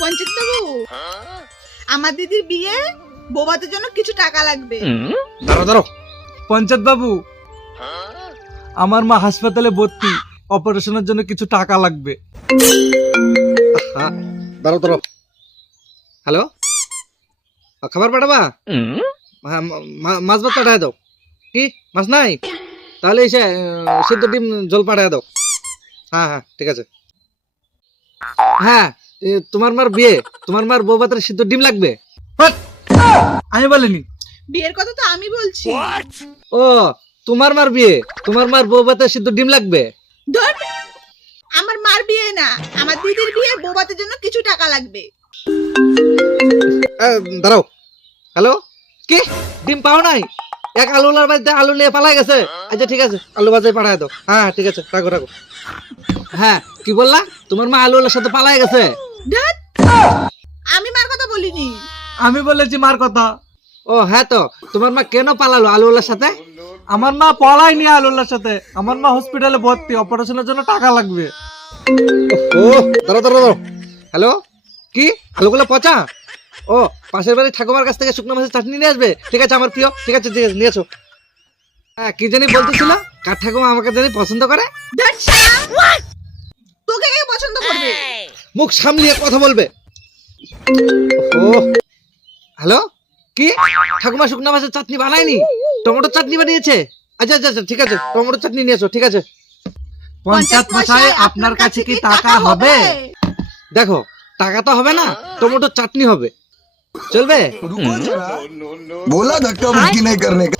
পঞ্চায়েত বাবু, আমার দিদির বিয়ে, বৌভাতের জন্য কিছু টাকা লাগবে। দাঁড়াও দাঁড়াও। পঞ্চায়েত বাবু, আমার মা হাসপাতালে ভর্তি, অপারেশনের জন্য কিছু টাকা লাগবে। হ্যাঁ, দাঁড়াও দাঁড়াও। হ্যালো, খাবার পাঠাবা? হ্যাঁ, মাছ ভাত পাঠায় দাও। কি মাছ নাই? তাহলে এসে সিদ্ধ ডিম জল পাঠায় দাও। হ্যাঁ হ্যাঁ, ঠিক আছে। হ্যাঁ, তোমার মার বিয়ে, তোমার মার বউ ভাতের সিদ্ধ ডিম লাগবে। আমি বলিনি। বিয়ের কথা তো আমি বলছি। ও, তোমার মার বিয়ে, তোমার মার বউ ভাতের সিদ্ধ ডিম লাগবে। ধর, আমার মার বিয়ে না, আমার দিদির বিয়ে, বৌভাতের জন্য কিছু টাকা লাগবে। দাঁড়াও। হ্যালো, কি ডিম পাও নাই? এক আলুলার বাড়িতে আলু নিয়ে পালাই গেছে। আচ্ছা ঠিক আছে, আলু বাজারে পাঠায় দাও। হ্যাঁ ঠিক আছে, রাখো রাখো। হ্যাঁ, কি বললা? তোমার মা আলুলার সাথে পালাই গেছে? ধর, আমি মার কথা বলিনি। আমি বলেছি মার কথা। ও হ্যাঁ, তো তোমার মা কেন পালালো আলুলার সাথে? আমার মা পড়ায়নি আলুল্লার সাথে, আমার মা হসপিটালে ভর্তি, অপারেশনের জন্য টাকা লাগবে। ও, দাঁড়াও দাঁড়াও দাঁড়াও। হ্যালো, কি আলুগুলো পচা? ও, পাশের বাড়ি ঠাকুমার কাছ থেকে শুকনো মাছের চাটনি নিয়ে আসবে? ঠিক আছে আমার প্রিয়, ঠিক আছে ঠিক আছে, নিয়ে এসো। হ্যাঁ, কি জানি বলতেছিল? কার ঠাকুমা আমাকে জানি পছন্দ করে? ধর শালা, তোকে কে পছন্দ করবে? মুখ সামলিয়ে কথা বলবে। ও, হ্যালো, কি ঠাকুমা শুকনো মাছের চাটনি বানায়নি, টমেটো চাটনি বানিয়েছে? আচ্ছা আচ্ছা আচ্ছা, ঠিক আছে, টমেটো চাটনি নিয়ে এসো, ঠিক আছে। পঞ্চায়েত মশাই, আপনার কাছে কি টাকা হবে? দেখো, টাকা তো হবে না, টমেটো চাটনি হবে, চলবে? रुको जरा, बोला धक्का मुक्की नहीं करने का।